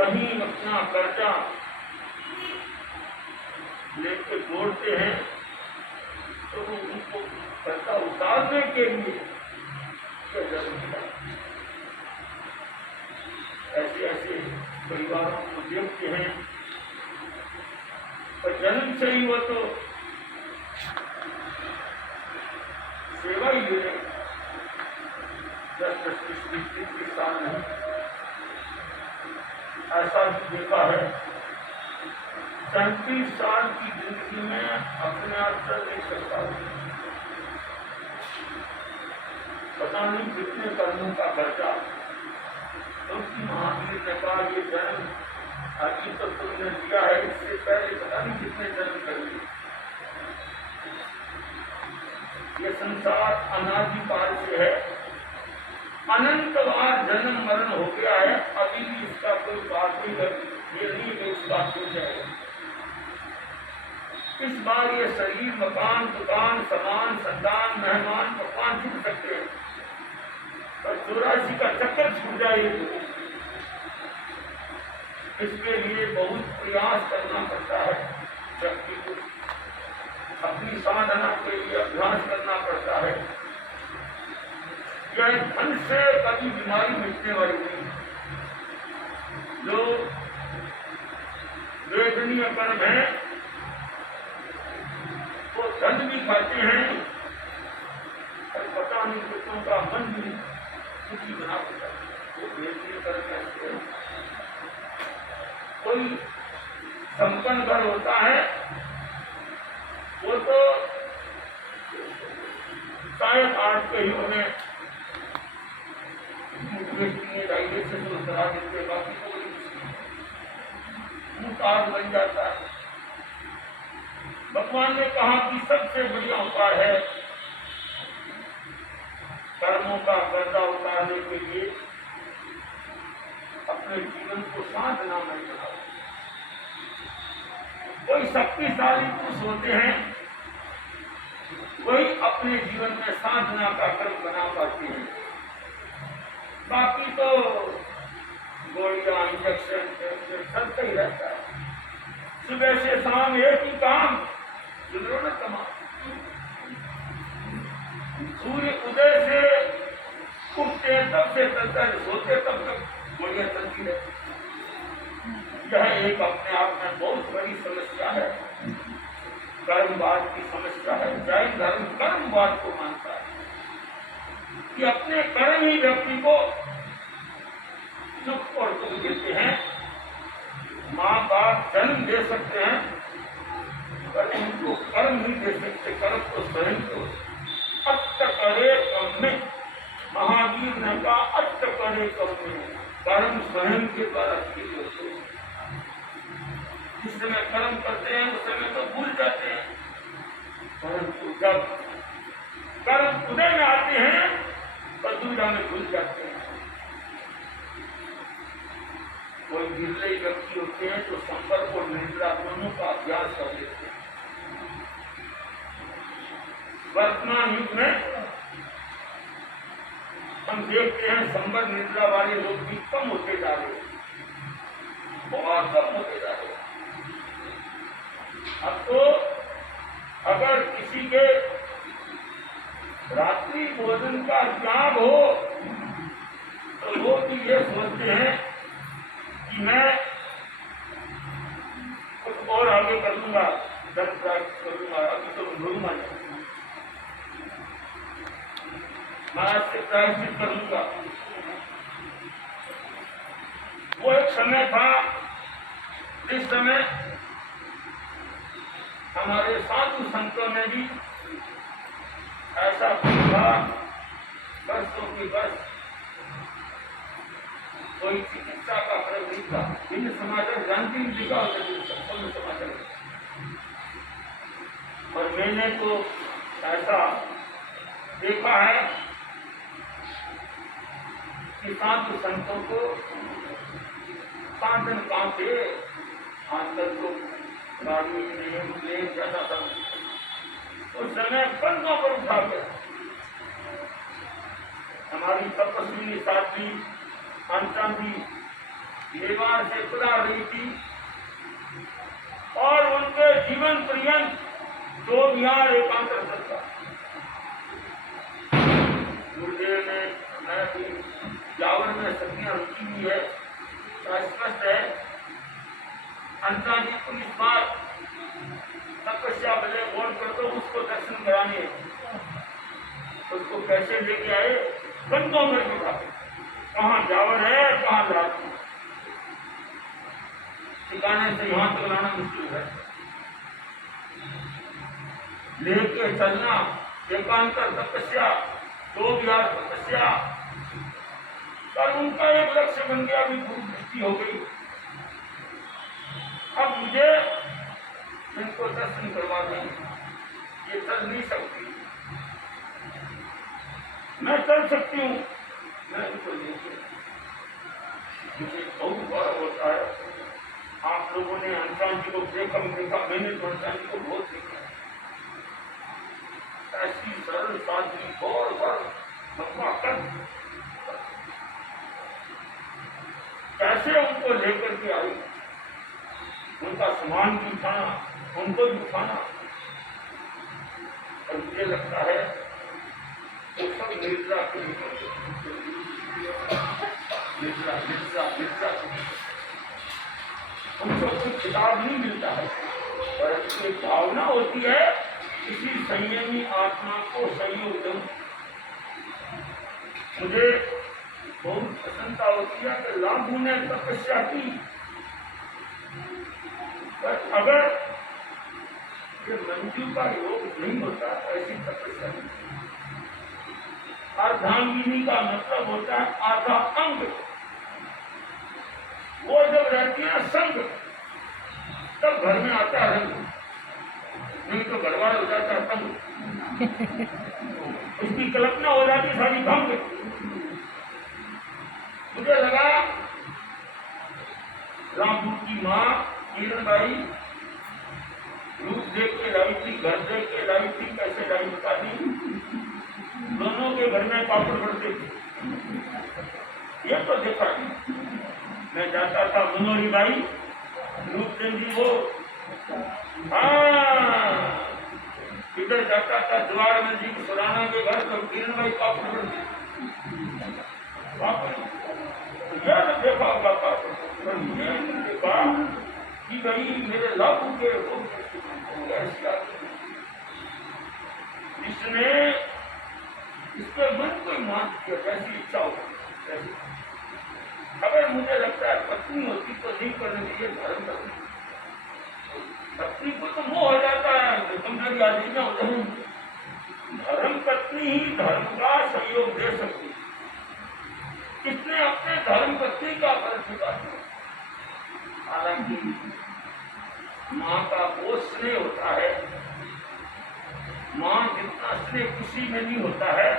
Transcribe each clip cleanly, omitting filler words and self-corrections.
कहीं अपना कर्जा लेके जोड़ते हैं तो वो उनको कर्जा उतारने के लिए ऐसे ऐसे परिवारों को देखते हैं। और जन्म से ही वो तो सेवा ही ले रहे, 10-20 साल नहीं। ऐसा भी देखा है 35 साल की जिंदगी में अपने आप से नहीं सकता, पता नहीं कितने कर्मों का खर्चा। क्योंकि महावीर ने कहा ये जन्म अभी तो तुमने दिया है, इससे पहले पता नहीं कितने जन्म कर लिए। ये संसार अनादिकाल से है, अनंत बार जन्म मरण हो गया है, अभी भी इसका कोई बात नहीं कर, ये नहीं कि इस बात हो जाएगा। इस बार ये शरीर, मकान, दुकान, सामान, संतान, मेहमान, पकवान छूट सकते हैं, पर 84 का चक्कर छूट जाएगी। इसके लिए बहुत प्रयास करना पड़ता है, व्यक्ति को अपनी साधना के लिए अभ्यास करना पड़ता है। यह धन से कभी बीमारी मिटने वाली नहीं। जो वेदनीय कर्म है वो धन भी खाते हैं और पता नहीं कितनों का मन भी सुखी बना देता है। वो वेदनीय कर्म ऐसे है। कोई संपन्न घर होता है वो तो शायद आज के ही उन्हें से तो करा देते, बाकी तो मुताज बन जाता है। भगवान ने कहा कि सबसे बढ़िया उपाय है कर्मों का कर्जा उतारने के लिए अपने जीवन को साधना में बनाओ। कोई शक्तिशाली पुरुष होते हैं, वही अपने जीवन में साधना का कर्म बना पाते हैं। बाकी तो गोलियां, इंजेक्शन चलता ही रहता है। सुबह से शाम एक ही काम, सुधरो न कमा। सूर्य उदय से उठते तब से चलता है, सोते तब तक गोलियां चलती रहती। यह एक अपने आप में बहुत बड़ी समस्या है, कर्मवाद की समस्या है। जैन धर्म कर्मवाद को मानता है कि अपने कर्म ही व्यक्ति को सुख और दुख देते हैं। माँ बाप जन्म दे सकते हैं पर उनको कर्म नहीं दे सकते, कर्म को स्वयं को। अट्ट करे कर्म में, महावीर ने कहा अट्ट करे कर्म में, कर्म स्वयं के द्वारा किए होते हैं। जिस समय कर्म करते हैं उस समय तो भूल जाते हैं, परंतु जब कर्म उदय में आते हैं तो दुविधा में भूल जाते हैं। कोई निर्दयी व्यक्ति होते हैं जो संपर्क और निद्रा दोनों का अभ्यास कर लेते हैं। वर्तमान युग में हम देखते हैं संपर्क निद्रा वाले लोग भी कम होते जा रहे हैं, बहुत कम होते जा रहे हैं। अब तो अगर किसी के रात्रि भोजन का त्याग हो तो लोग भी ये सोचते हैं कि मैं कुछ और आगे कर लूंगा, धन प्राप्त कर लूंगा, अभी तो भूलूंगा नहीं, मैं आज से प्रायश्चित कर लूंगा। वो एक समय था जिस समय हमारे साधु संतों ने भी ऐसा था, वर्षों की वर्ष कोई चिकित्सा का फर्क नहीं था। इन समाचार जानती नहीं दिखा संपूर्ण समाचार। और मैंने तो ऐसा देखा है कि साधु संतों को साधन काम थे, आजकल तो गाड़ी ले जाता था, उस समय कंधों पर उठा गया। हमारी तपस्वी साथी अंता भी दीवार से खुदा रही थी और उनके जीवन पर्यंत जो विहार एकांतर करता गुरुदेव में मैं भी जावर में सत्या रुचि भी है, स्पष्ट है। अंता जी को इस बार तपस्या भले बोल कर तो उसको दर्शन कराने उसको कैसे लेके आए, बंदों में बिठा कहाँ जावर है कहाँ रात ठिकाने से यहाँ तक लाना मुश्किल है। लेके चलना एकांतर तपस्या, दो विहार तपस्या पर उनका एक लक्ष्य बन गया, अभी खूब दृष्टि हो गई। अब मुझे इनको दर्शन करवा दें, ये चल नहीं सकती, मैं चल सकती हूँ, मैं इनको लेके मुझे बहुत बड़ा होता है। आप लोगों ने हनुमान जी को देखा, मैंने तो हनुमान जी को बहुत देखा, ऐसी सरल सादगी और कैसे उनको लेकर के आई, उनका सामान भी उठाना, उनको भी उठाना, और मुझे लगता है वो सब निर्जा के निर्जा उनको कुछ किताब नहीं मिलता है, पर एक भावना होती है किसी संयमी आत्मा को संयोग दूं। मुझे बहुत प्रसन्नता होती है कि लाभू ने तपस्या की, पर अगर ये मंजू का योग नहीं होता ऐसी तपस्या नहीं। अर्धांगिनी का मतलब होता है आधा अंग, वो जब रहती है संग तब घर में आता है रंग, नहीं तो घरवार हो जाता है तंग, उसकी कल्पना हो जाती सारी भंग। मुझे लगा रामपुर की माँ किरणबाई रूप देख के लाई थी, घर देख के लाई थी, कैसे लाई बता दी, दोनों के घर में पापड़ बढ़ते थे, ये तो देखा नहीं। मैं जाता था मनोरी बाई रूपचंद जी वो, हाँ इधर जाता था द्वार में जी सुराना के घर तो किरण भाई पापड़ बढ़ते यह तो देखा होगा पापड़, ये देखा कि भाई मेरे लाभों के इसने इसके मन को मान किया जैसी इच्छा हो। अगर मुझे लगता है पत्नी होती तो नहीं करने के लिए धर्म करती, पत्नी को तो मोह हो जाता है, समझा आदमी में होता है, धर्म पत्नी ही धर्म का सहयोग दे सकती। किसने अपने धर्म पत्नी का फर्ज चुका, हालांकि माँ का वो स्नेह होता है, माँ जितना स्नेह किसी में नहीं होता है,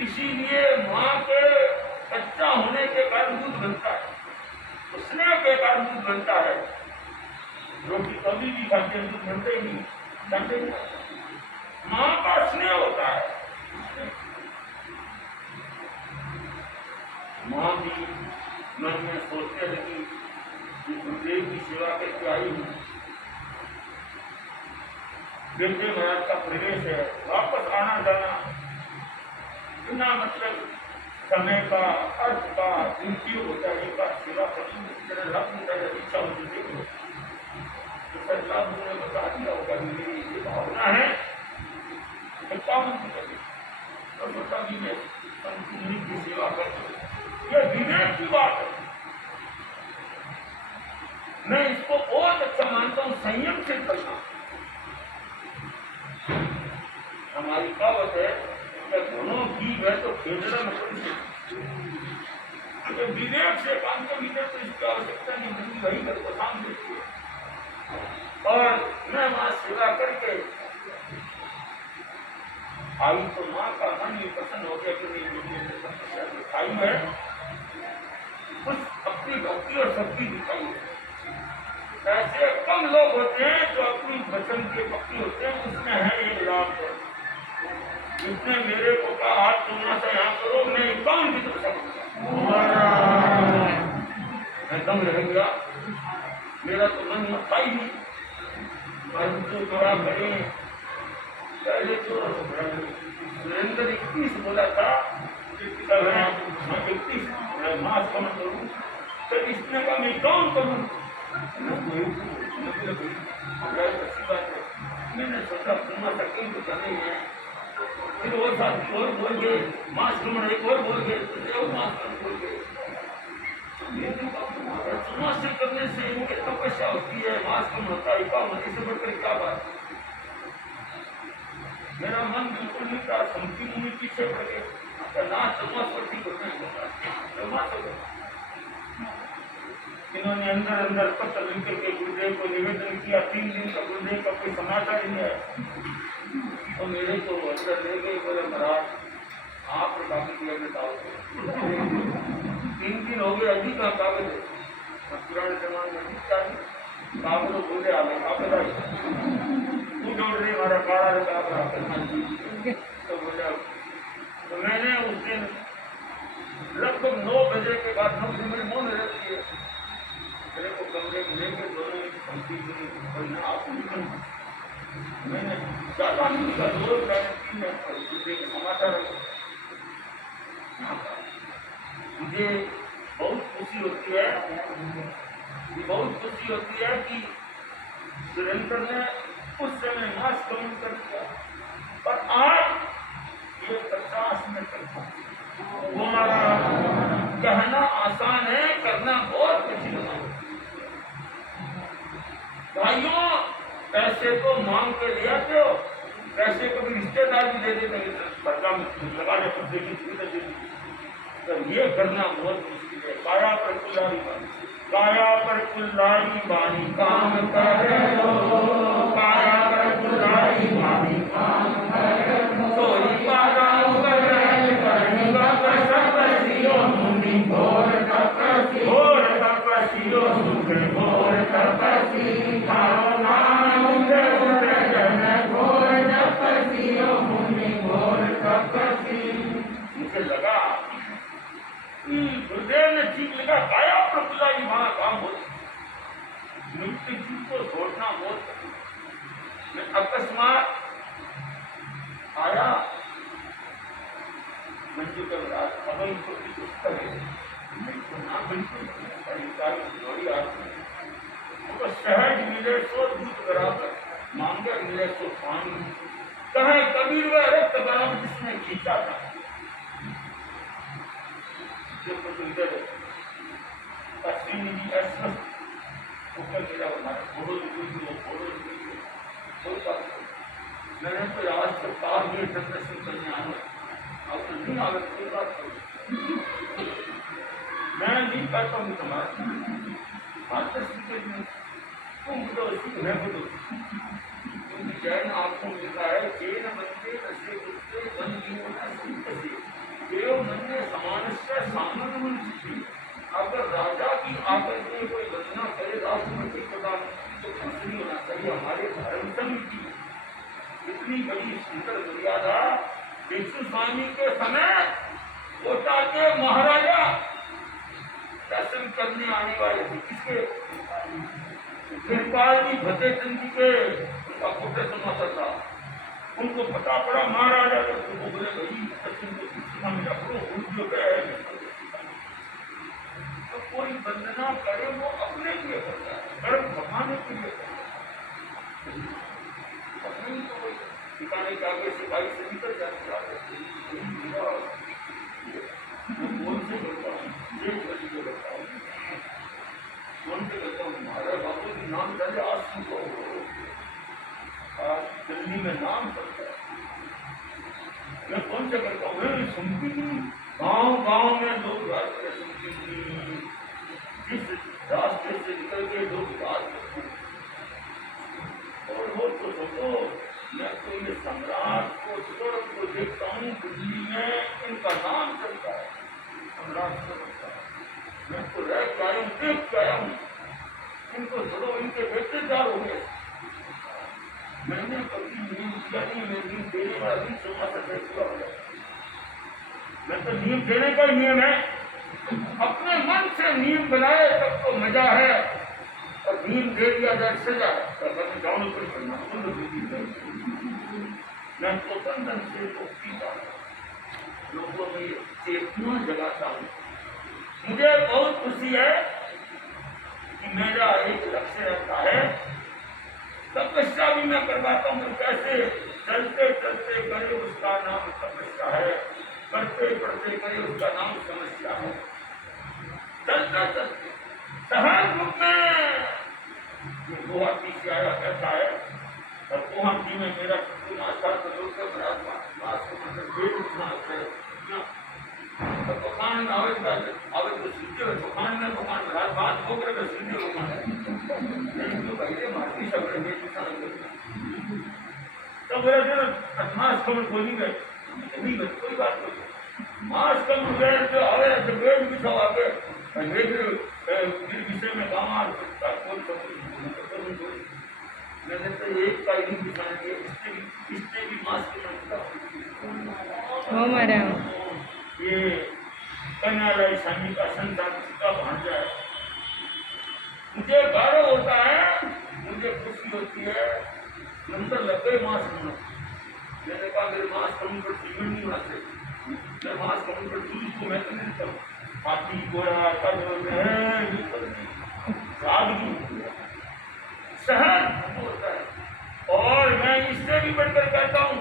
इसीलिए माँ के बच्चा होने के कारण दूध बनता है, तो स्नेह के कारण दूध बनता है। रोटी कभी भी खाते हैं दूध बनते ही नहीं, जानते नहीं, माँ का स्नेह होता है। माँ भी मन में सोचने लगी कि गुरुदेव की सेवा करके आई हूँ, बिरजे महाराज का प्रवेश है, वापस आना जाना बिना मतलब समय का अर्थ का दुरुपयोग होता है, एक बार सेवा करने लाभ मिलता है, इच्छा होती है तो सरकार ने बता दिया होगा मेरी ये भावना है और बता दी मैं की सेवा करती हूँ, यह विवेक की बात है। मैं इसको बहुत अच्छा मानता हूँ, संयम से करना। हमारी कहावत है दोनों की है तो खेलना मतलब विवेक से काम के भीतर तो इसकी आवश्यकता नहीं बनी, वही घर को काम देती है। और मैं वहां सेवा करके आई तो माँ का मन भी प्रसन्न हो गया कि नहीं दिखाई है कुछ अपनी भक्ति और शक्ति दिखाई है। ऐसे कम लोग होते हैं जो अपनी वचन के भक्ति होते हैं, उसमें है एक लाभ। जिसने मेरे को कहा हाथ तुमना से यहाँ करो, मैं कौन भी तो सकूंगा, दम रह गया, मेरा तो मन था ही नहीं। परंतु थोड़ा करें, पहले तो सुरेंद्र 21 बोला था, 31 मास कम करूँ, तो इसने कहा मैं काम करूँ। मैंने सोचा तुम्हारा सकें तो करनी है। फिर वो साथ और बोल गए, मास कमर एक और बोल गए, तो मास कम बोल गए। समाज से करने से इनकी तपस्या होती है, मास कम होता है, काम होने से बढ़कर क्या बात। मेरा मन बिल्कुल नहीं था, संति मुनि पीछे पड़ गए, ना चमासवर्ती करना है। इन्होंने अंदर अंदर पत्र लिख के गुरुदेव को निवेदन किया। 3 दिन का गुरुदेव का कोई समाचार ही नहीं है। तो मेरे को अंदर ले गए, बोले महाराज आप कागज किया बताओ। 3 दिन हो गए, अभी का कागज है, पुराने जमाने में कागज बोले आ गए, कागज आई तू जोड़ रही हमारा काला कागज। तो बोला, तो मैंने उस दिन लगभग 9 बजे के बाद 9 बजे मेरी मौन रहती है, मेरे को कमरे में लेकर दोनों में पंक्ति की आप मैंने ज़्यादा नहीं का 2 समाचार। मुझे बहुत खुशी होती है, बहुत खुशी होती है कि सुरेंद्र ने उस समय मास कम कर दिया, और आज ये 50 में करता। हमारा कहना आसान है, करना बहुत कठिन है। भाइयों, पैसे तो मांग के ले आते हो, पैसे कभी रिश्तेदार भी दे देते बदला में लगाने पर देखिए, तो ये करना बहुत मुश्किल है। काया पर कुल्हाड़ी बानी, काया पर कुल्हाड़ी बानी काम करे लो, काया पर कुल्हाड़ी बानी काम करे लो, सोई पारा घोर तपसी, घोर तपसी, घोर तपसी, मुझे लगा गुरुदेव ने ठीक लिखा, काया प्रफुल्ला ही वहां काम हो, मृत्यु जीव को छोड़ना बहुत। मैं अकस्मात आया मंजू कर रहा अगर उनको पुस्तक है, ना बिल्कुल तो सहज मिले सो दूध बराबर, मांगे मिले सो पानी, कहे कबीर वह रक्त गरम जिसने खींचा था। अश्विनी जी अस्वस्थ ऊपर गिरा हमारा फोटो कोई बात नहीं। मैंने तो आज तक कार में दर्शन करने आना, अब तो नहीं आगे कोई बात नहीं, मैं नहीं करता हूँ तुम्हारा तुम तो मैं बोलो क्योंकि जैन आपको मिलता है जैन बंदे नशे गुस्से बन देव बंदे समान से सामन। अगर राजा की आकर के कोई वंदना करे राष्ट्रपति प्रधानमंत्री तो कुछ नहीं होना चाहिए। हमारे धर्म संघ की इतनी बड़ी सुंदर मर्यादा भिक्षु स्वामी के समय कोटा के महाराजा दर्शन करने आने वाले थे। किसके? कृपाल जी फतेहचंद जी के, उनका कोटे समाचार था, उनको पता पड़ा महाराजा ने उनको बोले भाई दर्शन को किसी में रखो उनको गए। तो कोई वंदना करे वो अपने लिए करता है, कर्म भगाने के लिए करता है, अपने तो ठिकाने के आगे सिपाही से निकल जाते कौन से करता हूँ, कौन से करता हूँ, महाराज बाबू जी नाम डाले आज सुनको दिल्ली में नाम करता है, मैं कौन से करता हूँ, सुनती नहीं। गाँव गाँव में लोग रास्ते सुनती नहीं, जिस रास्ते से निकल के लोग बात करते हैं। और वो तो सोचो, मैं तो ये सम्राट को छोड़ को देखता हूँ दिल्ली में इनका नाम चलता है, सम्राट से बनता है। मैं तो रह के आया हूँ, देख के आया हूँ, इनको छोड़ो, इनके बेटे जा हो गए। मैंने कभी नियम किया नहीं, मैं नियम देने वाला नहीं, सोचा था पूरा हो जाए। मैं तो नियम देने का नियम है, अपने मन से नियम बनाए तब तो मजा है और भीम दे दिया जब सजा तो मैंने जाऊँ तो करना मैं तो बंधन से मुक्ति का लोगों में ये चेतना जगाता हूँ। मुझे बहुत खुशी है कि मेरा एक लक्ष्य रहता है, तपस्या भी मैं करवाता हूँ। कैसे चलते चलते करे उसका नाम तपस्या है, करते पढ़ते करे उसका नाम समस्या है। चलते चलते सहज रूप में गुवाहाटी से आया कहता है और गुवाहाटी में मेरा था तो लोग दुकान में आवे तो सीधे दुकान में बात हो कर सीधे दुकान तो पहले मार्टी सब तो मेरा जो मास कम बोली गए नहीं गए कोई बात नहीं। मास कम गए तो आवे तो वेद भी सब आगे विषय में काम मैंने तो एक का ही दिखाया कि इसने भी मास के ये कन्यालाई स्वामी का संतान का भांजा है। मुझे गौरव होता है, मुझे खुशी होती है। नंबर लगे मास में मैंने कहा मेरे मास कम पर जीवन नहीं बनाते, मैं मास कम पर दूध को मैं तो नहीं करूँ हाथी गोरा सहन होता है। और मैं इससे भी बढ़कर कहता हूँ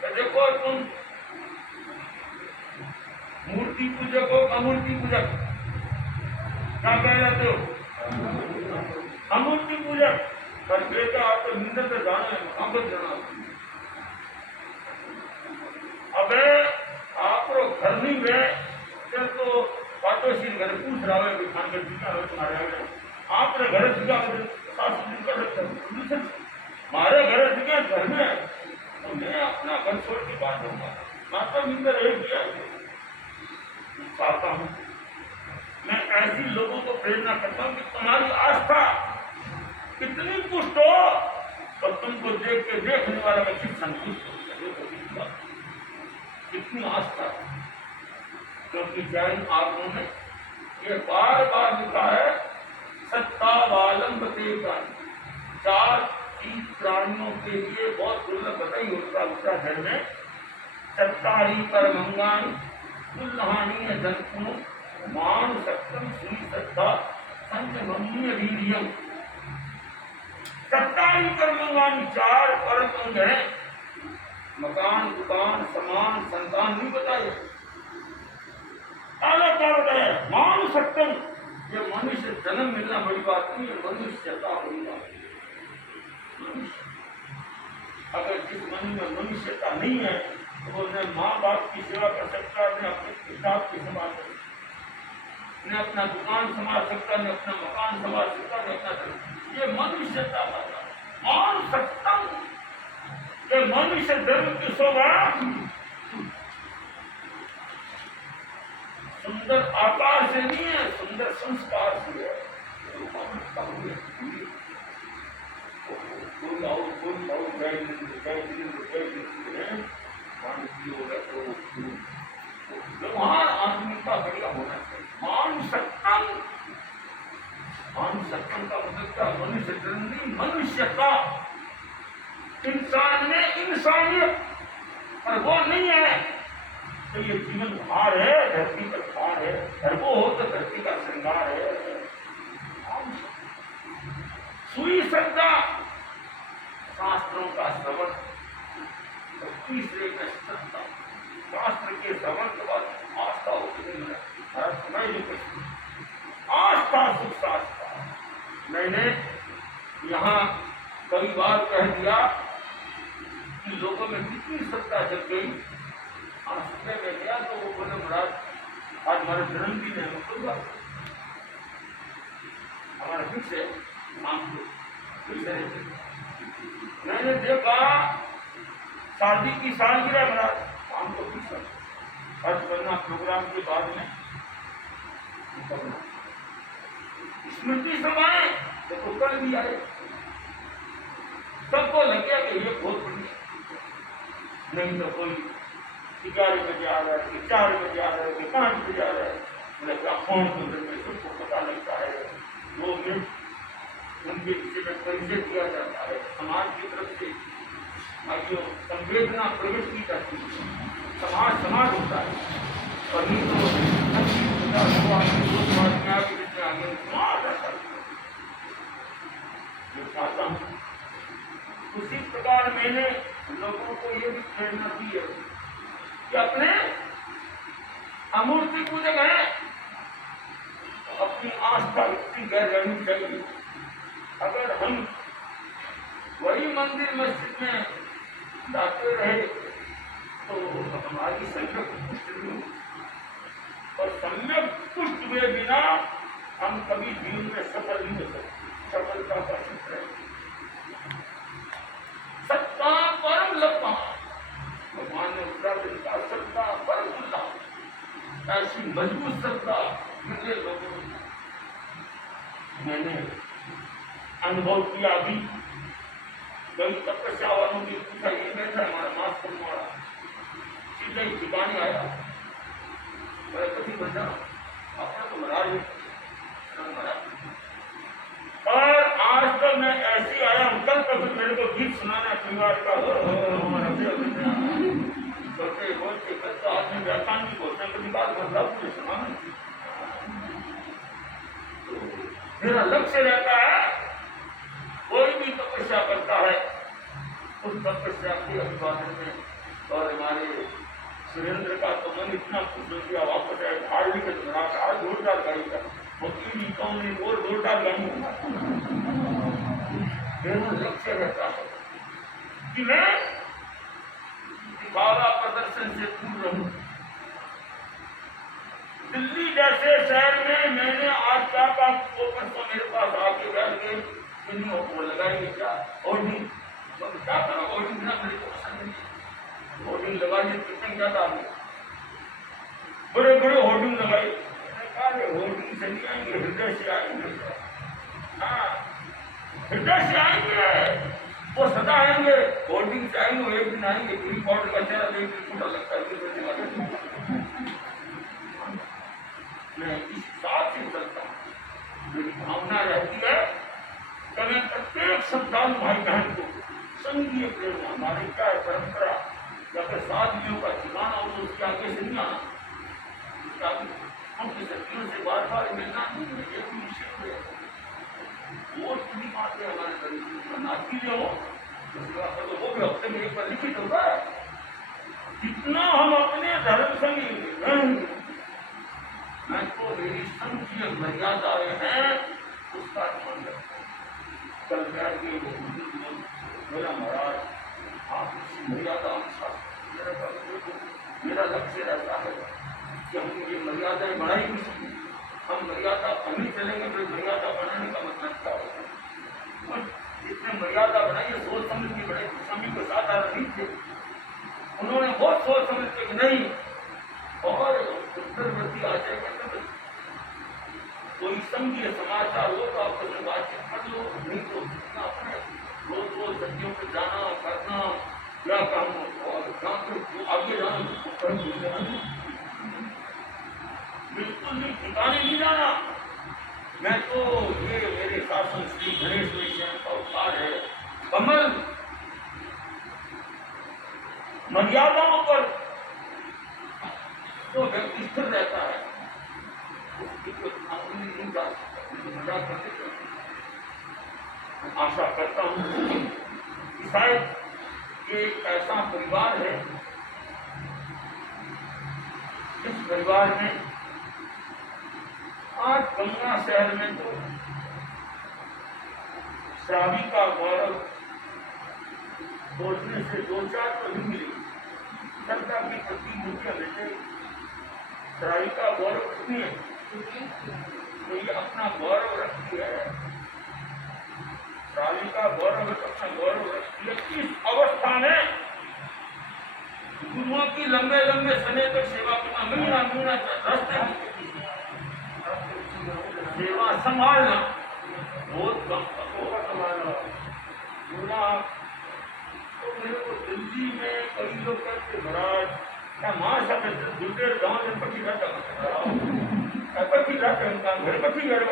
कि देखो तुम मूर्ति पूजक हो अमूर्ति पूजक क्या कह रहे हो? अमूर्ति पूजक पर बेटा आप तो निंदन से जाना है, मोहब्बत जाना। अब आप घर नहीं गए तो पातोशी घर पूछ रहा है खान के टीका है तुम्हारे आपने घर टीका हमारे घर में तो मैं अपना घर छोड़ के बात करूंगा। माता मिंदर एक दिया चाहता हूँ, मैं ऐसी लोगों को प्रेरणा करता हूँ कि तुम्हारी आस्था कितनी पुष्ट हो और तुमको देख के देखने वाला व्यक्ति संतुष्ट हो। कितनी आस्था, क्योंकि जैन आत्मों ने ये बार बार लिखा है सत्तावालंब चार चीज प्राणियों के लिए बहुत दुर्लभ बताई होता उत्तराखंड में। सत्तारी पर मंगानी उल्हानी जंतु मान सत्यम श्री सत्ता संत मम्मी वीरियम। सत्तारी पर मंगानी चार परम अंग है, मकान दुकान समान संतान नहीं बताए क्या बताया मान सत्यम। ये मनुष्य जन्म मिलना बड़ी बात नहीं है, मनुष्यता बड़ी बात है। अगर जिस मन में मनुष्यता नहीं है तो वो न माँ बाप की सेवा कर सकता है, न अपने किताब की संभाल सकता, न अपना दुकान संभाल सकता, न अपना मकान संभाल सकता, न अपना ये मनुष्यता वाला मान सत्यम। ये मनुष्य धर्म की शोभा सुंदर आकार से नहीं है, सुंदर संस्कार से है। व्यवहार आदमी का बढ़िया होना चाहिए। मान सत्यम, मान सत्यम का मतलब क्या? मनुष्य जन्म मनुष्यता, इंसान में इंसानियत, और वो नहीं है तो ये जीवन भार है, धरती पर भार है, और वो हो तो धरती का श्रृंगार है। सुई श्रद्धा, शास्त्रों का श्रवण, तीसरे में श्रद्धा। शास्त्र के श्रवण के बाद आस्था होती नहीं है, आस्था सुख शास्त्र। मैंने यहाँ कई बार कह दिया कि लोगों में कितनी श्रद्धा जग गई। आस्था में गया तो वो बोले महाराज आज हमारा जन्मदिन है, कोई बात हमारा फिक्स है, मैंने देखा शादी की सालगिरह महाराज शाम को फिक्स है, खर्च करना प्रोग्राम के बाद में स्मृति समाए देखो कल भी आए, सबको लग गया कि ये बहुत बढ़िया। नहीं तो कोई 11 बजे आ रहा है, 4 बजे आ रहा है, 5 बजे आ रहा है, मतलब फोन सबको पता लगता है उनके विषय में परिचय दिया जाता है, समाज की तरफ से जो संवेदना प्रकट की जाती है, समाज होता है। और ये तो चाहता हूँ उसी प्रकार मैंने लोगों को ये भी प्रेरणा दी है कि अपने अमूर्ति पूजक है, अपनी आस्था इतनी गहरी रहनी चाहिए। अगर हम वही मंदिर मस्जिद में जाते रहे तो हमारी संगत पुष्ट नहीं होगी, और सम्यक पुष्ट हुए बिना हम कभी जीवन में सफल नहीं हो सकते। सफलता का सूत्र है सत्ता परम लब्धा, भगवान ने उत्तराखंड का सत्ता परम लब्धा, ऐसी मजबूत सत्ता मुझे लोगों मैंने अनुभव किया। अभी कई तपस्या वालों की पूछा, ये बैठा हमारा मास्क करने वाला सीधा ही ठिकाने आया, मैं कभी बचा अपना तो मरा ही मरा। और आज तक मैं ऐसी आया हूँ, कल तक मेरे को गीत सुनाना परिवार का बोलते बोलते कल तो आदमी व्याख्यान भी बोलते हैं, कभी बात मतलब मुझे सुनाना। मेरा लक्ष्य रहता है कोई भी तपस्या करता है उस तपस्या के अभिवादन में। और हमारे सुरेंद्र का तो मन इतना खुश हो गया, वापस आए हार्डी के जोरदार गाड़ी का वकील कौन और जोरदार गाड़ी मेरा लक्ष्य रहता है कि मैं दिखावा प्रदर्शन से दूर रहूं। दिल्ली जैसे शहर में मैंने आज क्या काम तो मेरे पास आके बैठ गए, वो लगाएंगे क्या होर्डिंग, क्या करो होर्डिंग ना, मेरे को पसंद नहीं। होर्डिंग लगाइए कितने क्या दाम है, बड़े बड़े होर्डिंग लगाए, होर्डिंग से नहीं आएंगे, हृदय से आएंगे। हाँ, हृदय से आएंगे, वो सदा आएंगे, होर्डिंग से आएंगे, एक दिन आएंगे, पूरी बॉर्डर का चेहरा देख के छोटा लगता है। मैं इस बात से चलता हूँ, मेरी भावना रहती है कि मैं प्रत्येक श्रद्धालु भाई बहन को संघीय प्रेरणा, हमारी क्या है परंपरा, या फिर साधुओं का ठिकाना हो तो उसके आगे से नहीं आना, उनकी शक्तियों से बार बार मिलना नहीं है, ये भी निश्चित है। वो पूरी बात है हमारे शरीर नाती जो हो तो वो भी हफ्ते में एक बार लिखित होता है। जितना हम अपने धर्म संग मैं तो मेरी संघीय मर्यादाएं हैं उसका ध्यान रखता हूँ। कल बैठ के मेरा महाराज आप इसी मर्यादा मेरा लक्ष्य रहता है कि हम ये मर्यादाएं बढ़ाई भी सकें। हम मर्यादा नहीं चलेंगे तो मर्यादा बनाने का मतलब क्या होगा। जिसने मर्यादा बनाई है सोच समझ के बड़े स्वामी को साधारण नहीं थे, उन्होंने बहुत सोच समझ के नहीं और उत्तरवर्ती आचरण करते कोई संघीय समाचार हो तो आपस में बातचीत कर लो, नहीं तो अपने रोज रोज सत्यों को जाना करना क्या काम और आगे जाना बिल्कुल नहीं, ठिकाने नहीं जाना। मैं तो ये मेरे शासन श्री गणेश विषय का अवतार है, कमल मर्यादाओं पर तो व्यक्ति स्थिर रहता है, उसकी कोई नहीं जा सकता। आशा करता हूँ कि शायद ये एक ऐसा परिवार है इस परिवार में आज गंगा शहर में तो श्रावी का गौरव बोलने से दो चार तो नहीं मिली, सत्ता की प्रतिमूर्तियां लेते श्रावी का गौरव कितनी है तो ये अपना गौरव रखती है, श्रावी का गौरव अपना गौरव रखती है। इस अवस्था में गुरुओं की लंबे लंबे समय तक सेवा करना, महीना महीना रास्ते सेवा संभालना बहुत कम संभालना पूरा। तो मेरे को दिल्ली में कई लोग कहते महाराज क्या माँ सब दूसरे गाँव में पक्षी रहता पक्षी रहते उनका घर पक्षी घर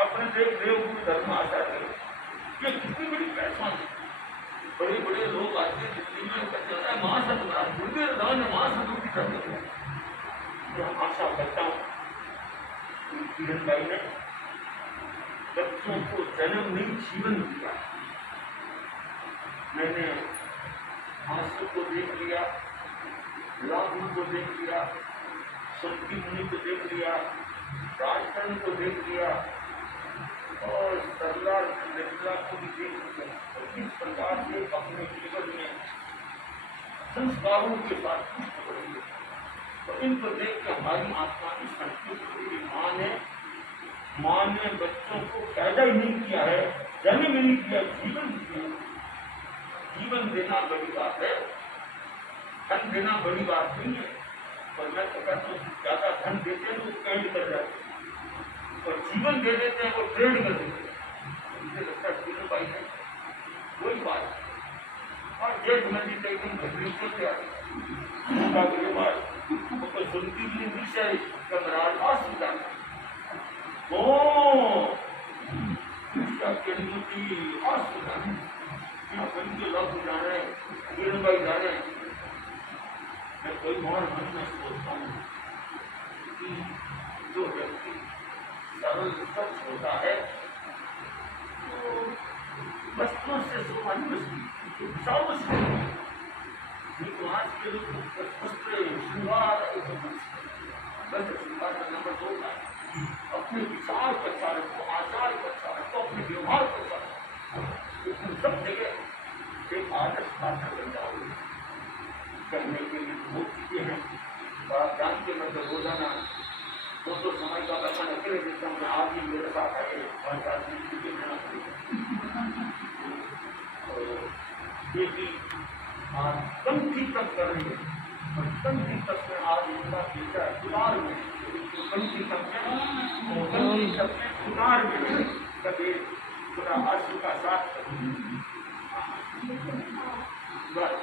अपने देवगुरु धर्म आचार्य, ये कितनी बड़ी पहचान है। बड़े बड़े लोग आते हैं दिल्ली में, कहते हैं महासंत गुरुदेव राव ने महासंत की तरफ मैं आशा करता हूँ किरण भाई ने बच्चों को जन्म नहीं जीवन दिया। मैंने आंसू को देख लिया, लाभू को देख लिया, सुल्की मुनि को देख लिया, राजकरण को देख लिया और सरला निर्मला को भी देख लिया। तो इस प्रकार से अपने जीवन में संस्कारों के साथ पुष्ट करेंगे। तो इनको देख के हमारी आत्मा की संतुष्ट हुई। माँ ने बच्चों को पैदा ही नहीं किया है, जन्म ही नहीं किया, जीवन दिया। जीवन देना बड़ी बात है, धन देना बड़ी बात नहीं है। और मैं तो कहता हूँ ज्यादा धन देते हैं तो पेंट कर जाते हैं, और जीवन दे देते हैं वो ट्रेड कर देते हैं। मुझे लगता है किरण भाई है वही बात है। और जेठ नदी से एकदम घटनी से क्या वो तो सुनती भी विषय कमराज आसुदा जाने किरण भाई जाने। मैं कोई और मन में सोचता हूँ कि जो व्यक्ति सरल सच होता है तो वस्तुओं से आज के लोग श्रृंगार नंबर 2 का अपने विचार को अच्छा रखो, आचार को अच्छा रखो, अपने व्यवहार को अच्छा रखो। सब जगह एक आदर्श पात्र बन जाओगे। करने के लिए बहुत चीजें हैं और आप जानते मैं तो रोजाना 2 समय का अपन अकेले देता हूँ। आज ही मेरे साथ आए 5-7 दिन चीजें देना पड़ेगा। ये भी आज कम ठीक तक कर रही है और कम ठीक तक में आज इनका बेटा सुधार में कम ठीक तक में सुधार में कभी पूरा आंसू का साथ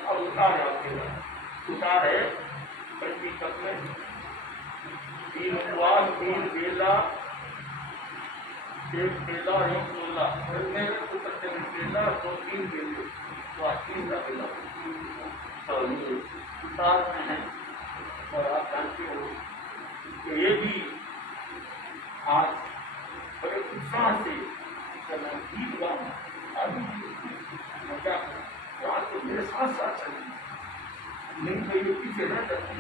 अब उतार उतार है पंची तक में 3 उपवास 3 बेला 1 बेला और 1 सोला मेरे ऊपर 3 बेला 2-3 बेले तो 3 का बेला तो ये उतार में है। और आप जानते हो कि ये भी आज बड़े उत्साह से गीत गाना आदि क्या रात को मेरे साथ साथ चलेंगे, नहीं तो ये पीछे न जाते।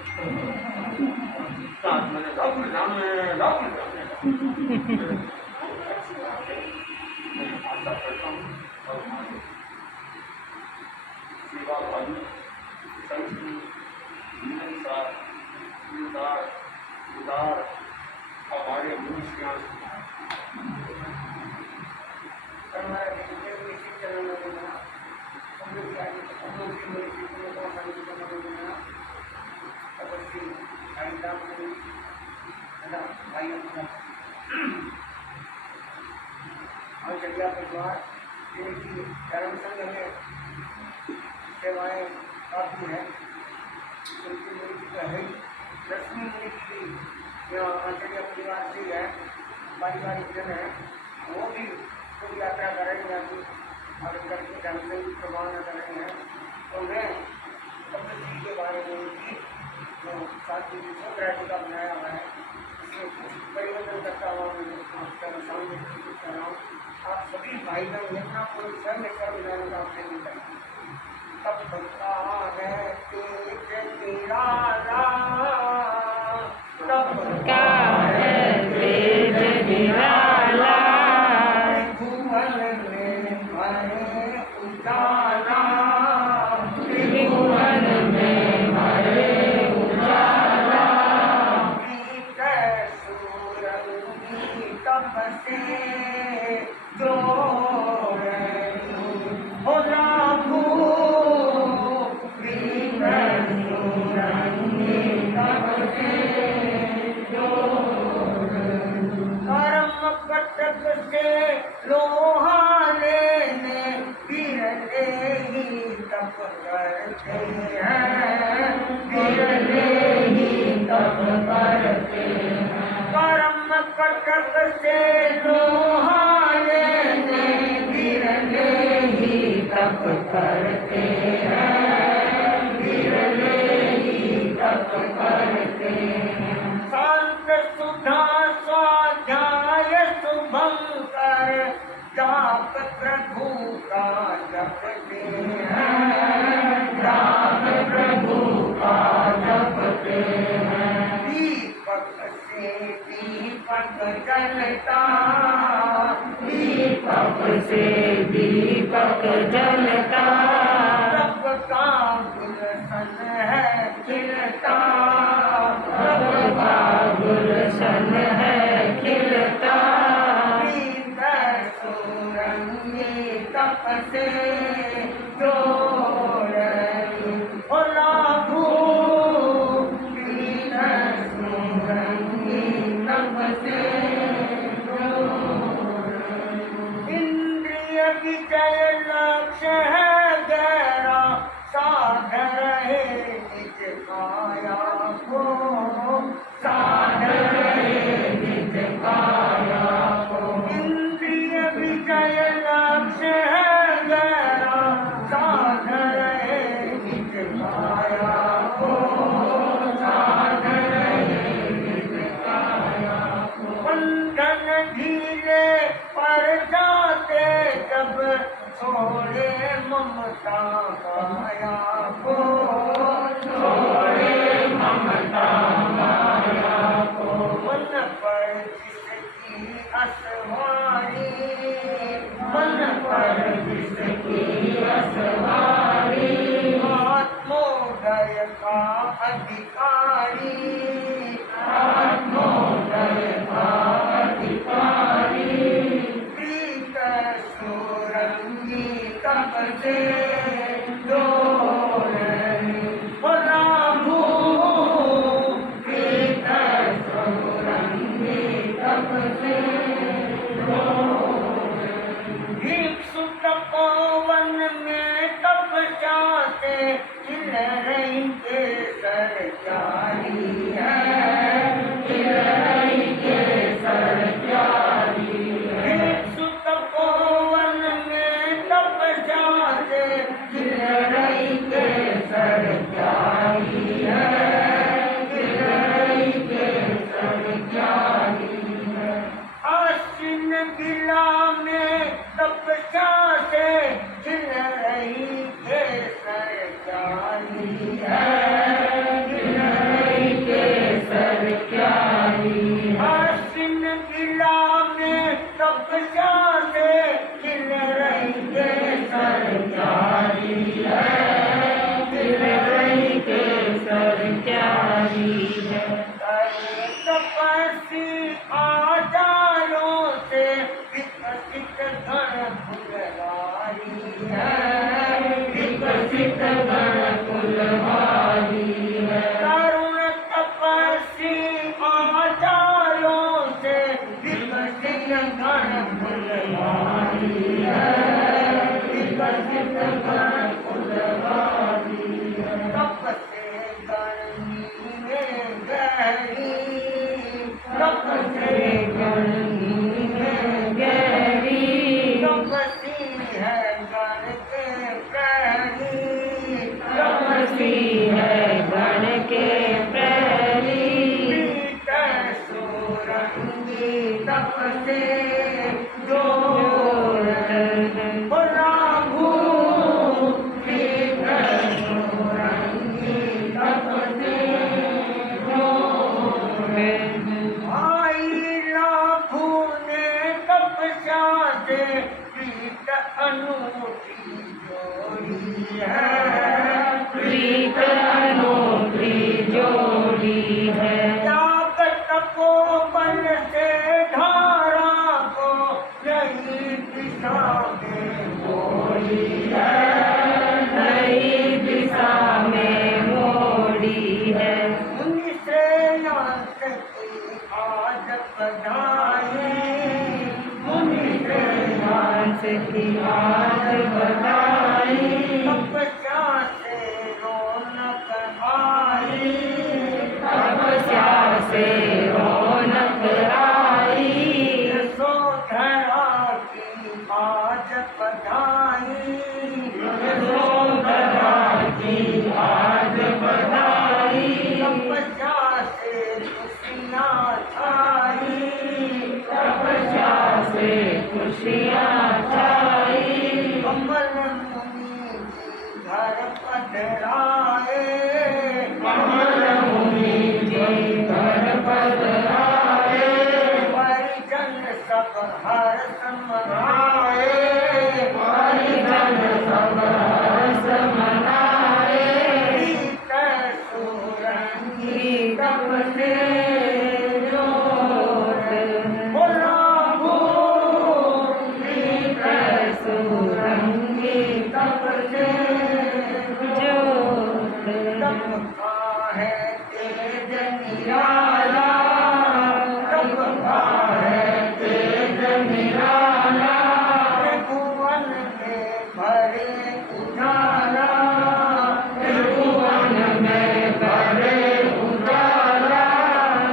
मैंने राहुल जाने आशा करता हूँ और सेवा भावी उदार हमारे मनुष्य धर्म संघ में सेवाएं काफी है। लक्ष्मी मुनि की जो आचार्य परिवार से है, पारिवारिक जन है, वो भी खूब यात्रा कर रहे हैं अभी और करके ढंग से प्रभाव कर रहे हैं। तो मैं अपने जी के बारे में भी जो साथी जी का बनाया हुआ है इसमें कुछ परिवर्तन करता हुआ मैं सामने कर रहा हूँ। आप सभी भाई बहन इतना कोई स्वयं कर बनाने का आपसे नहीं करें। तब है तेरा परम कटक से लोहा करते हैं, विरले ही तप करते हैं। शांत सुधा स्वाध्याय शुभंकर जाप प्रभु का जपते हैं, जाप प्रभु का जपते हैं। दीपक से दीपक जलता, दीपक से दीपक जलता, रब का गुलशन है खिलता, रब का गुलशन है खिलता। प्रीत सुरंगी तप से जोड़नी हो लागू, प्रीत सुरंगी तप से विजय लक्ष्य है गहरा, साध रहे निज काया को, साध रहे निज काया को। इंद्रिय विजय लक्ष्य है गहरा, साध रहे निज काया को, साध रहे निज काया को। बंधन ढीले पर जाते जब छोड़े ममता माया को, छोड़े ममता माया को। मन पर जिसकी असवारी, मन पर जिसकी असवारी, आत्मोदय का अधिकारी, आत्मोदय का अधिकारी। सुरंगी तप से जोड़नी हो लागू, प्रीत सुरंगी तप से जोड़नी। भिक्षु तपोवन में तपस्या से खिल रही केसर जारी है, खिल रही केसर जारी है। भिक्षु तपोवन में तपस्या से खिल रही केसर जारी है, खिल रही केसर जारी है। आश्विन गिला में तपस्या से खिल रही केसर जारी है, खिल रही केसर जारी है। आश्विन गिला में तपस्या से खिल रही केसर जारी है, खिल रही केसर जारी है। तपस्वी आचारों से विकसित घन फुलवारी है, विकसित घन फुलवारी है। तरुण तपस्वी आचारों से विकसित घन फुलवारी है, विकसित घन फुलवारी है। तप से गर्मी में गहरी, तप से गर्मी में गहरी, तपसी है गण के प्रहरी, तपसी है गण के प्रहरी। प्रीत सुरंगी तप से जोड़नी हो लागू, प्रीत सुरंगी तप से जोड़नी। भाई लाखों ने तपस्या से प्रीत अनूठी जोड़ी है, प्रीत अनूठी जोड़ी है। जाप तपोवन से धारा को नई दिशा में मोड़ी है, नई दिशा में मोड़ी है। मुनि श्रेयांस की आज बधाई, मुनि श्रेयांस की आज बधाई। तपस्या से रौनक आई, तपस्या से रौनक आई। यशोधरा की आज बधाई, यशोधरा की आज बधाई, तपस्या से खुशियाँ छाई, तपस्या से खुशियाँ छाई, कमल मुनि जी घर पधराए, कमल मुनि जी घर पधराए, परिजन सब हर्ष मनाए, परिजन सब हर्ष मनाए, भीतर सुरंगी तप से जोत बोला भीतर सुरंगी तप से जोत तप का है तेज निराला, तप का है तेज निराला, त्रिभुवन में भरे उजाला, त्रिभुवन में भरे उजाला,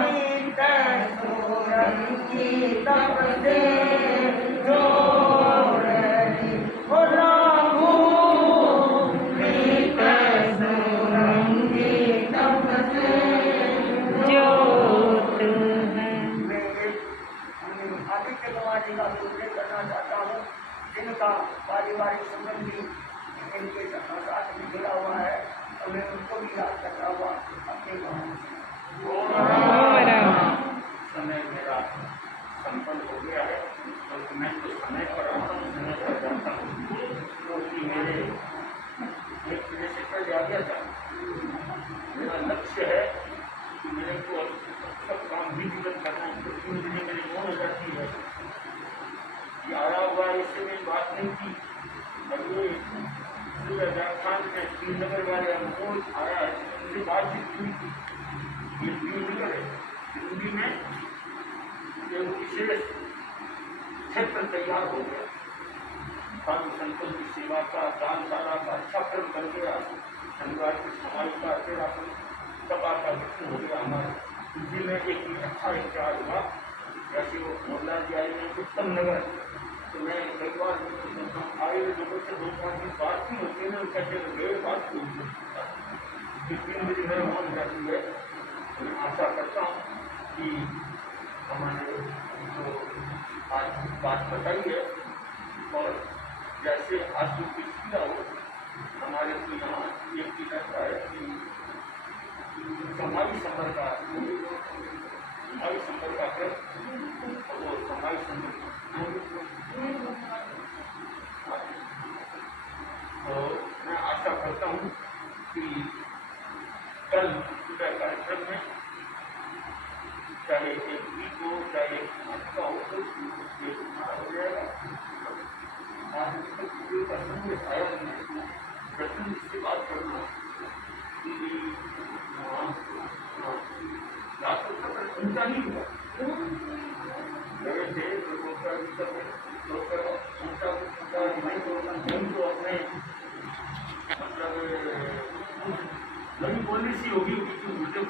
भीतर सुरंगी तप से जोड़नी बोला भीतर सुरंगी तप से जोत है। मैं आदित्य कुमार जी का उल्लेख करना चाहता हूँ, जिनका पारिवारिक संबंधी इनके साथ में जुड़ा हुआ है, और मैं उनको भी याद करता हुआ अपने समय मेरा संपन्न हो गया है, और मैं तो समय पर आता हूँ, समय पर जाता हूँ, क्योंकि मेरे एक तरह से कल आ गया था। मेरा लक्ष्य है कि मेरे को सब काम विधिवत करना है, तो 3 दिन मेरी मोह हो जाती है कि आया हुआ इससे मेरी बात नहीं की, और ये पूरे व्याख्यान में श्रीनगर वाले अनुभव आया है, उनसे बातचीत हुई थी। ये श्रीनगर है, हिंदी में एक विशेष क्षेत्र तैयार हो गया, साधु संतों की सेवा का, दानशाला का अच्छा क्रम बन गया, शनिवार की समाज का तेरा सभा का गठन हो गया हमारे, इसी में एक अच्छा इतिहास हुआ। जैसे वो मोहल्ला जी आए हैं उत्तम नगर, तो मैं कई बार आए लोगों से 2-5 दिन बात नहीं होती है, उनका चलो गए बात नहीं, 3 दिन मेरे मन जाती है। मैं आशा करता हूँ कि हमारे जो आज बात बताई है, और जैसे आज जो कुछ किया हो, हमारे तो यहाँ एक चीज ऐसा है कि समाज संपर्क का क्रम, वो समाज संपर्क तो मैं आशा करता हूँ कि कल सुबह कार्यक्रम में चाहे एक गीत हो, चाहे एक नाटका हो, तो हो जाएगा। आज तक का संदेश आया नहीं, प्रथम इससे बात करना कि उनका नहीं हुआ गए थे अपने नई पॉलिसी होगी मुझे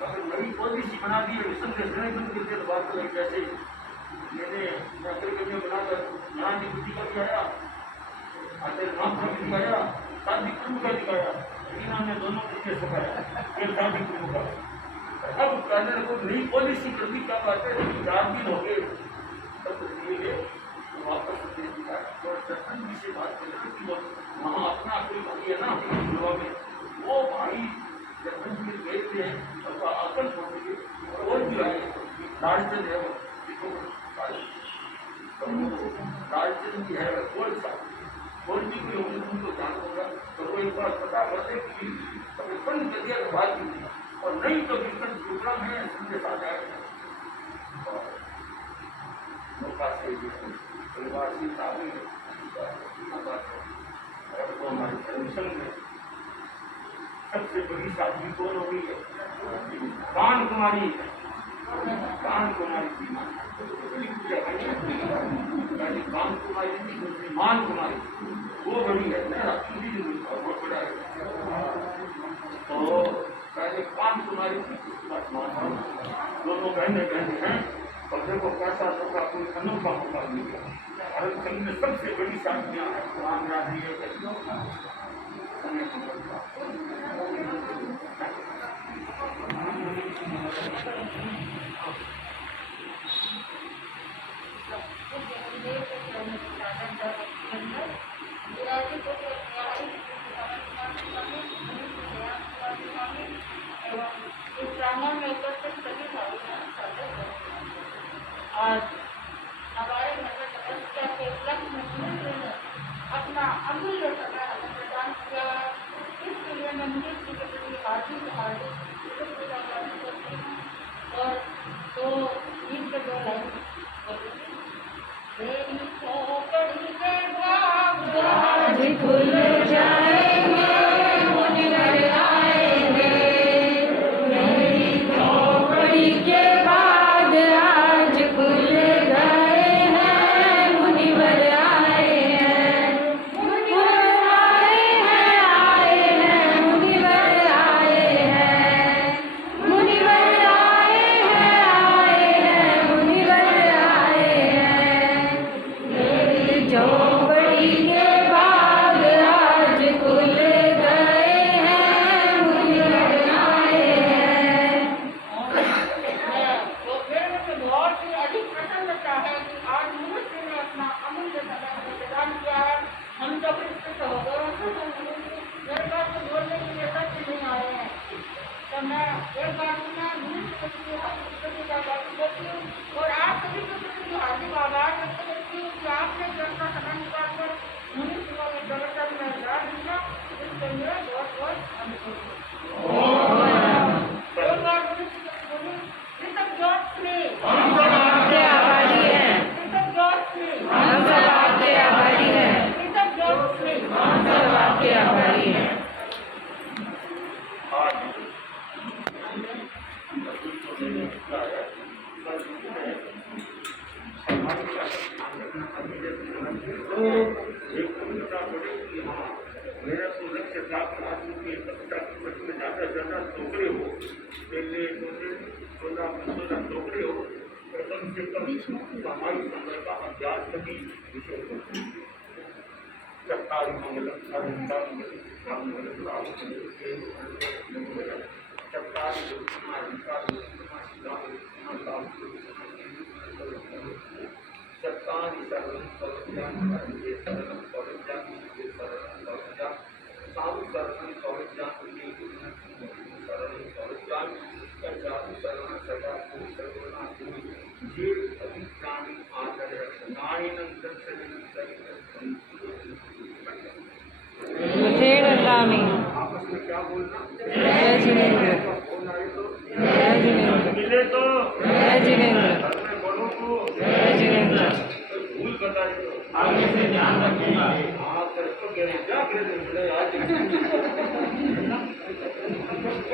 अगर नई पॉलिसी बना दी है तो बात करें। जैसे मैंने बनाकर यहाँ की बुद्धि का दिखाया, नाम का भी दिखाया, शादी कुंभ का दिखाया, इन्होंने दोनों कुछ सिखाया, एक शादी कुंभ का। अब कहने को नई पॉलिसी करनी क्या बात है, 4 दिन हो गए तब तो दिए गए, वापस दे दिया। और दर्शन जी से बात करें कि वो वहाँ अपना कोई भाई है ना युवा में, वो भाई दर्शन जी गए थे और अकल हो गई, और भी आए लालचंद है, लालचंद जी है कौन सा, कौन भी कोई होगी तुमको जान होगा, तो वो एक बार पता करते कि कभी बंद कर दिया तो बात नहीं, और नहीं तो बिल्कुल प्रोग्राम है संदेश आ जाएगा। मौका से परिवार से शादी तो हमारे धर्मसंघ में सबसे बड़ी शादी कौन हो गई है, कान कुमारी, कान कुमारी की कान कुमारी की दूसरी मान कुमारी, वो बड़ी है ना, बहुत बड़ा है। तो पहले कान कुमारी की दोनों बहने बहने हैं और देखो कैसा सबका कोई अनोखा मौका मिल गया। भारत संघ में सबसे बड़ी शादियां हैं राम राष्ट्रीय आज हमारे नगर तपस्या के उपलक्ष्य में अपना अमूल्य समय हमें प्रदान किया है। इसके लिए मैं मुनीष जी के प्रति हार्दिक शुक्रिया करती हूँ। और तो गीत के 2 लाइन खुल जाएंगे मुनिवर आएंगे, मेरी झोपड़ी के बाद आज खुल गए हैं मुनिवर आए हैं, मुनिवर आए हैं मुनिवर आए हैं, मुनिवर आए हैं मुनिवर आए हैं, मेरी झोपड़ी के बाद आज खुल गए हैं मुनिवर आए हैं। तो फिर मुझे बहुत ही अधिक प्रसन्नता है कि आज मनुष्य ने अपना अमूल्य समय हमें प्रदान किया है। हम जब इसके सहोदरों से मेरे पास तो बोलने के लिए सच नहीं आए हैं, तो मैं एक बार मैं मनुष्य के प्रति आभारी करती हूँ और आप सभी के प्रति हार्दिक आभार व्यक्त करती हूँ कि आपने जो अपना समय निकालकर मनुष्य को एक दर्शन में उतार दिया, इसके लिए बहुत बहुत अनुरोध। एक बार मनुष्य को बोली कृतज्ञ जोशी, हम सब आपके आभारी हैं, कृतज्ञ जोशी, हम सब आपके आभारी हैं, कृतज्ञ जोशी। हम सब आपके आभारी हैं। आज मेरा तो लक्ष्य था कि कक्षा में ज़्यादा से ज़्यादा टोकरे हो, पहले 14-15 टोकरे हो, और कम से कम हमारी समय का अभ्यास सभी विषय हो। चट्टारी मंगलम अरिंदा मंगलम चट्टारी सर्वं सर्वज्ञान सर्वं सर्वज्ञान सर्वज्ञान साधु सर्वं सर्वज्ञान सर्वं सर्वज्ञान साधु सर्वं सदा सर्वनाथि ये सभी प्राणी आदर नारायणं दर्शनं मुथेरलामी आपस में क्या बोलना जय जिनेंद्र, जय जिनेंद्र, मिले तो जय जिनेंद्र, घर में बड़ों को जय जिनेंद्र। भूल बताइए आगे से ध्यान रखिएगा। हाँ तो इसको क्या मिले आज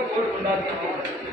बहुत बता दीजिए।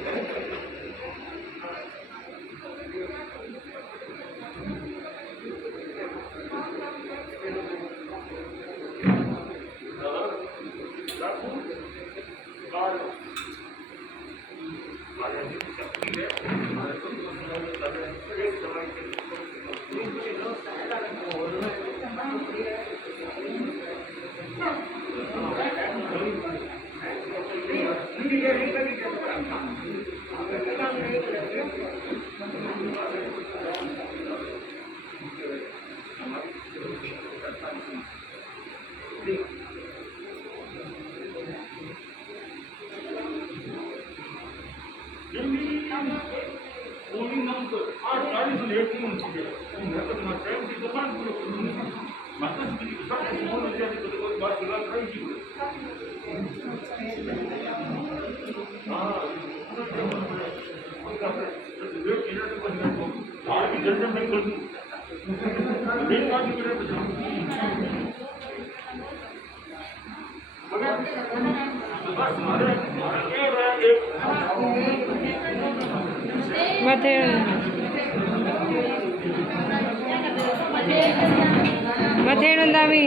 मथेरंदामी